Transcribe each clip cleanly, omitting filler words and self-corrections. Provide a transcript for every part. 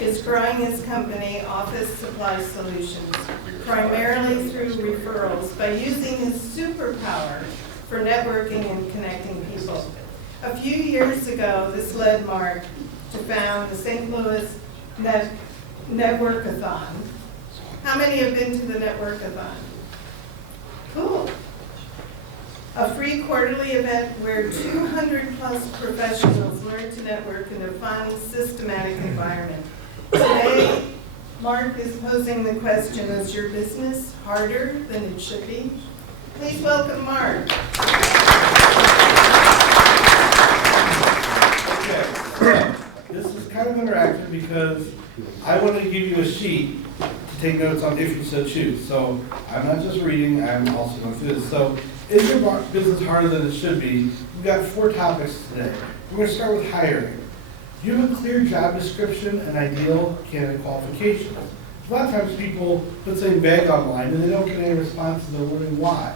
is growing his company, Office Supply Solutions, primarily through referrals by using his superpower for networking and connecting people. A few years ago, this led Mark to found the St. Louis Networkathon. How many have been to the Networkathon? Cool. A free quarterly event where 200 plus professionals learn to network in a fun, systematic environment. Today, Mark is posing the question, is your business harder than it should be? Please welcome Mark. Okay, this is kind of interactive because I want to give you a sheet to take notes on if you so choose. So I'm not just reading, I'm also going through this. So is your business harder than it should be? We've got 4 topics today. We're going to start with hiring. Do you have a clear job description and ideal candidate qualifications? A lot of times people put something vague online and they don't get any response and they're wondering why.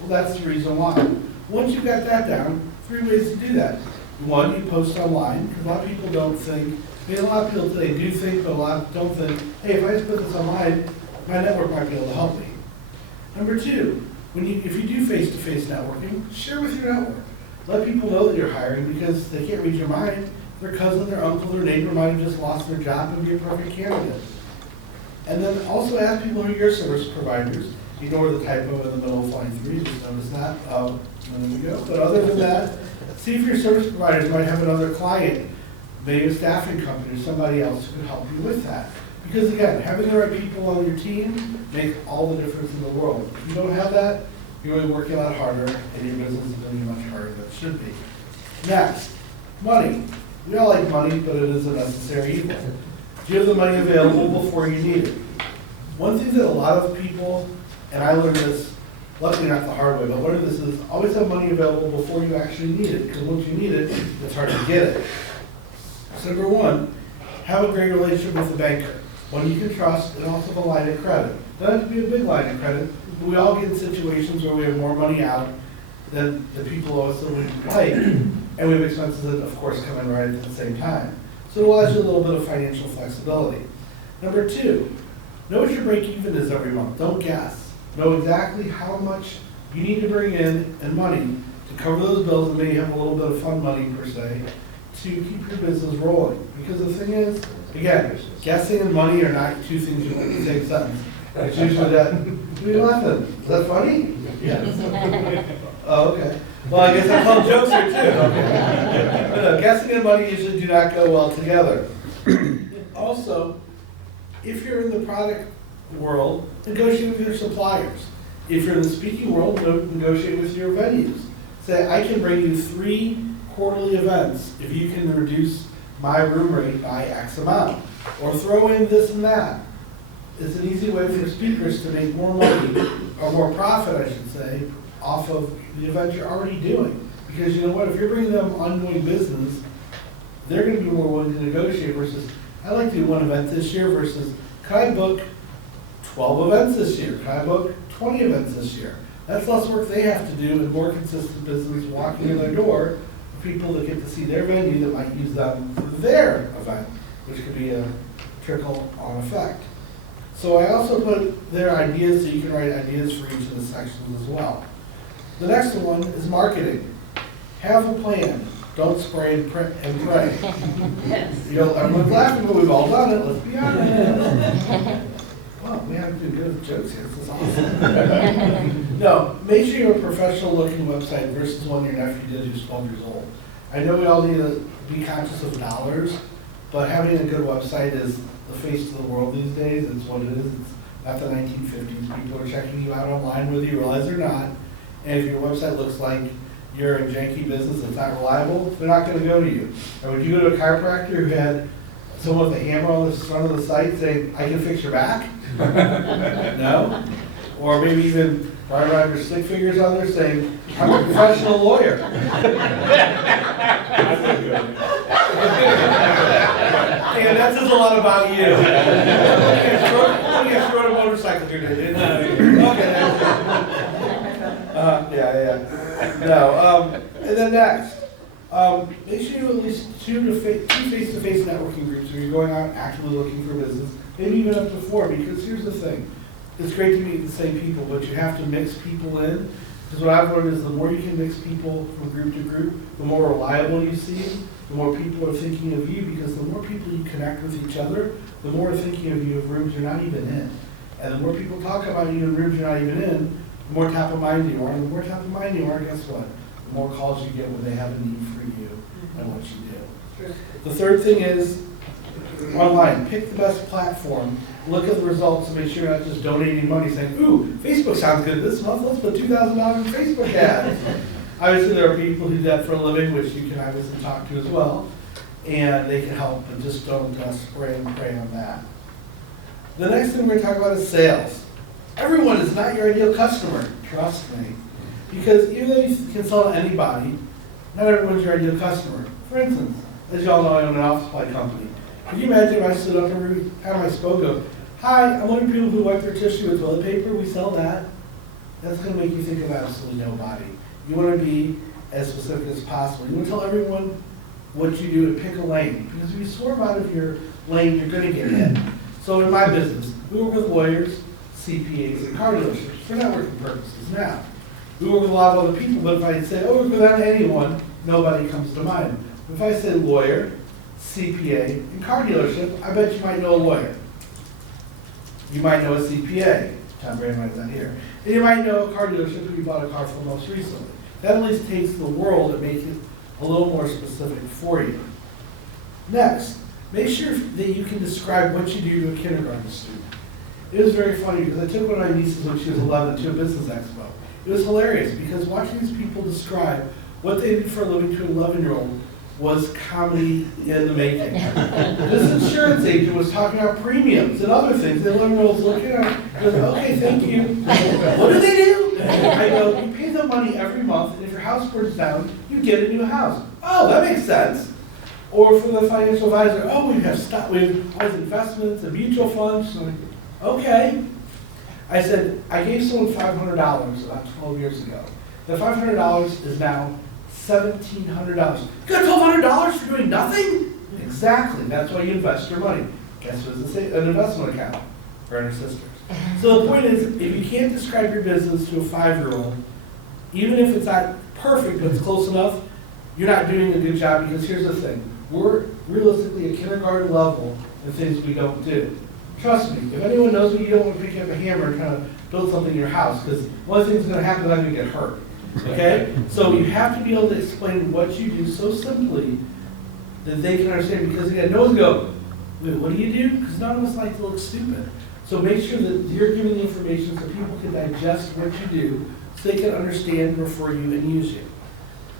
Well, that's the reason why. Once you've got that down, 3 ways to do that. 1, you post online, because a lot of people don't think, a lot of people today do think, but a lot don't think, hey, if I just put this online, my network might be able to help me. Number 2, if you do face-to-face networking, share with your network. Let people know that you're hiring because they can't read your mind. Their cousin, their uncle, their neighbor might have just lost their job and be a perfect candidate. And then also ask people who are your service providers. Ignore the typo in the middle of line 3, just notice that. There we go. But other than that, see if your service providers might have another client, maybe a staffing company or somebody else who can help you with that. Because again, having the right people on your team makes all the difference in the world. If you don't have that, you're really working a lot harder and your business is going to be much harder than it should be. Next, money. We all like money, but it is a necessary evil. Do you have the money available before you need it? One thing that a lot of people, and I learned this, luckily not the hard way, but learned this is always have money available before you actually need it, because once you need it, it's hard to get it. So number 1, have a great relationship with the banker, one you can trust, and also have a line of credit. Doesn't have to be a big line of credit, but we all get in situations where we have more money out than the people of us that we like, and we have expenses that, of course, come in right at the same time. So it allows you a little bit of financial flexibility. Number 2, know what your break-even is every month. Don't guess. Know exactly how much you need to bring in money to cover those bills and maybe have a little bit of fun money, per se, to keep your business rolling. Because the thing is, again, guessing and money are not 2 things you want in the same sentence. It's usually that, what are you laughing? Is that funny? Yes. Oh, okay. Well, I guess I tell jokes here too. Okay. But no, guessing and money usually do not go well together. Also, if you're in the product world, negotiate with your suppliers. If you're in the speaking world, negotiate with your venues. Say, I can bring you 3 quarterly events if you can reduce my room rate by X amount. Or throw in this and that. It's an easy way for speakers to make more money, or more profit, I should say, off of the event you're already doing. Because you know what, if you're bringing them ongoing business, they're going to be more willing to negotiate versus, I'd like to do 1 event this year versus, could I book 12 events this year? Could I book 20 events this year? That's less work they have to do and more consistent business walking in their door for people that get to see their venue that might use them for their event, which could be a trickle-on effect. So I also put their ideas so you can write ideas for each of the sections as well. The next one is marketing. Have a plan. Don't spray and pray. Yes. You know, everyone's laughing, but we've all done it. Let's be honest. Well, we haven't been good with jokes here. This is awesome. No, make sure you have a professional-looking website versus one your nephew did who's 12 years old. I know we all need to be conscious of dollars, but having a good website is the face of the world these days. It's what it is. It's not the 1950s. People are checking you out online whether you realize it or not. And if your website looks like you're a janky business that's not reliable, they're not going to go to you. Or would you go to a chiropractor who had someone with a hammer on the front of the site saying, I can fix your back? No? Or maybe even right around your stick figures on there saying, I'm a professional lawyer. And that says a lot about you. You rode a motorcycle here today, didn't you? Okay. Yeah. No. And then next, Make sure you have at least two face-to-face networking groups where you're going out actively looking for business, maybe even up to 4, because here's the thing. It's great to meet the same people, but you have to mix people in, because what I've learned is the more you can mix people from group to group, the more reliable you seem, the more people are thinking of you, because the more people you connect with each other, the more are thinking of you of rooms you're not even in. And the more people talk about you in rooms you're not even in, the more top of mind you are. And the more top of mind you are, guess what? The more calls you get when they have a need for you and what you do. The third thing is online. Pick the best platform. Look at the results and make sure you're not just donating money saying, ooh, Facebook sounds good this month, let's put $2,000 in Facebook ads. Obviously, there are people who do that for a living, which you can obviously talk to as well, and they can help, but just don't spray and pray on that. The next thing we're going to talk about is sales. Everyone is not your ideal customer, trust me. Because even though you can sell to anybody, not everyone's your ideal customer. For instance, as you all know, I own an office supply company. Can you imagine if I stood up every time I spoke of, hi, I'm one of the people who wipe their tissue with toilet paper, we sell that. That's going to make you think of absolutely nobody. You want to be as specific as possible. You want to tell everyone what you do and pick a lane. Because if you swerve out of your lane, you're going to get hit. So in my business, we work with lawyers, CPAs, and car dealerships for networking purposes. Now, we work with a lot of other people, but if I say, oh, without anyone, nobody comes to mind. If I say lawyer, CPA, and car dealership, I bet you might know a lawyer. You might know a CPA. Tom Brimer is not here. And you might know a car dealership who you bought a car from most recently. That at least takes the world and makes it a little more specific for you. Next, make sure that you can describe what you do to a kindergarten student. It was very funny because I took one of my nieces when she was 11 to a business expo. It was hilarious because watching these people describe what they do for a living to an 11-year-old was comedy in the making. This insurance agent was talking about premiums and other things. The 11-year-old's looking at her, goes, okay, thank you. What do they do? I go, you pay them money every month, and if your house burns down, you get a new house. Oh, that makes sense. Or for the financial advisor, oh, we have stock, we have all these investments and mutual funds. So, okay. I said, I gave someone $500 about 12 years ago. The $500 is now $1,700. You got $1,200 for doing nothing? Exactly. That's why you invest your money. Guess what is an investment account? Brother and sisters. So the point is, if you can't describe your business to a 5-year-old, even if it's not perfect, but it's close enough, you're not doing a good job, because here's the thing. We're realistically at kindergarten level in things we don't do. Trust me, if anyone knows me, you don't want to pick up a hammer and kind of build something in your house, because one of the things that's going to happen is I'm going to get hurt. Okay? So you have to be able to explain what you do so simply that they can understand, because again, no one's go, wait, what do you do? Because none of us like to look stupid. So make sure that you're giving the information so people can digest what you do, so they can understand, refer you, and use you.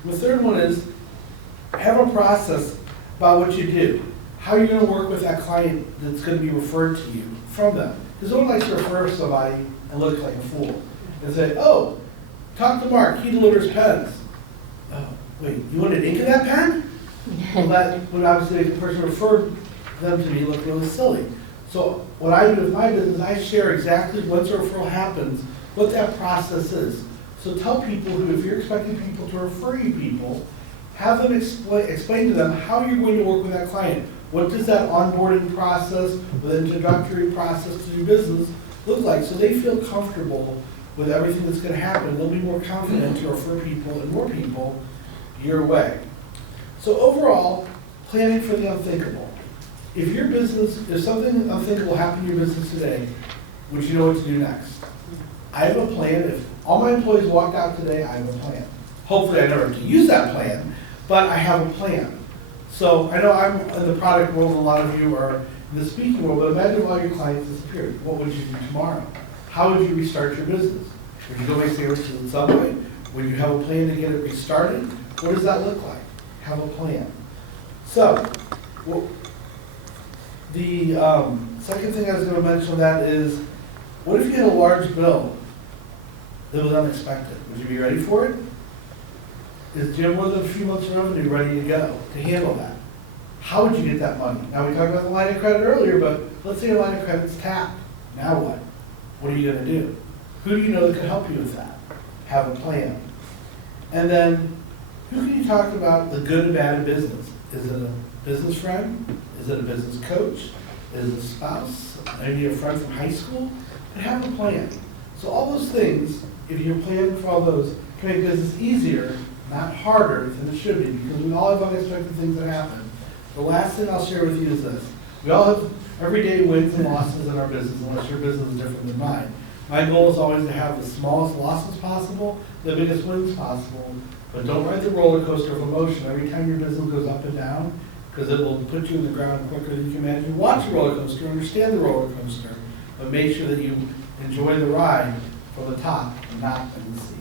The third one is, have a process about what you do. How you're going to work with that client that's going to be referred to you from them. Because no one likes to refer somebody and look like a fool. And say, oh, talk to Mark, he delivers pens. Oh, wait, you wanted ink in that pen? Well, that would obviously make the person referred them to me look really silly. So what I do with my business, I share exactly once a referral happens, what that process is. So tell people who, if you're expecting people to refer you people, have them explain to them how you're going to work with that client. What does that onboarding process, the introductory process to do business look like? So they feel comfortable with everything that's going to happen. They'll be more confident to refer people and more people your way. So overall, planning for the unthinkable. If your business, if something unthinkable happened in your business today, would you know what to do next? I have a plan. If all my employees walked out today, I have a plan. Hopefully I never have to use that plan, but I have a plan. So I know I'm in the product world, and a lot of you are in the speaking world, but imagine if all your clients disappeared. What would you do tomorrow? How would you restart your business? Would you go make sandwiches in Subway? Would you have a plan to get it restarted? What does that look like? Have a plan. So, the second thing I was going to mention on that is, what if you had a large bill that was unexpected? Would you be ready for it? Is Jim more than a few months of revenue ready to go to handle that? How would you get that money? Now, we talked about the line of credit earlier, but let's say your line of credit's tapped. Now what? What are you going to do? Who do you know that could help you with that? Have a plan. And then Who can you talk about the good and bad of business? Is it a business friend? Is it a business coach? Is it a spouse? Maybe a friend from high school? But have a plan. So all those things, if you're planning for all those, can make business easier, not harder than it should be, because we all have unexpected things that happen. The last thing I'll share with you is this. We all have everyday wins and losses in our business, unless your business is different than mine. My goal is always to have the smallest losses possible, the biggest wins possible, but don't ride the roller coaster of emotion every time your business goes up and down, because it will put you in the ground quicker than you can imagine. Watch a roller coaster, understand the roller coaster, but make sure that you enjoy the ride from the top and not in the seat.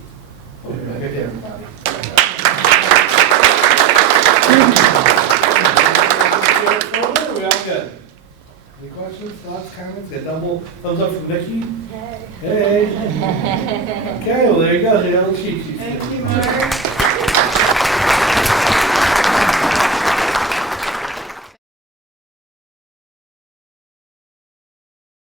Okay, good day, everybody. Are we all good? Any questions, thoughts, comments? A double thumbs up from Nikki? Hey. Hey. Okay, well, there you go. You have a little cheat sheet. Thank you, Mark.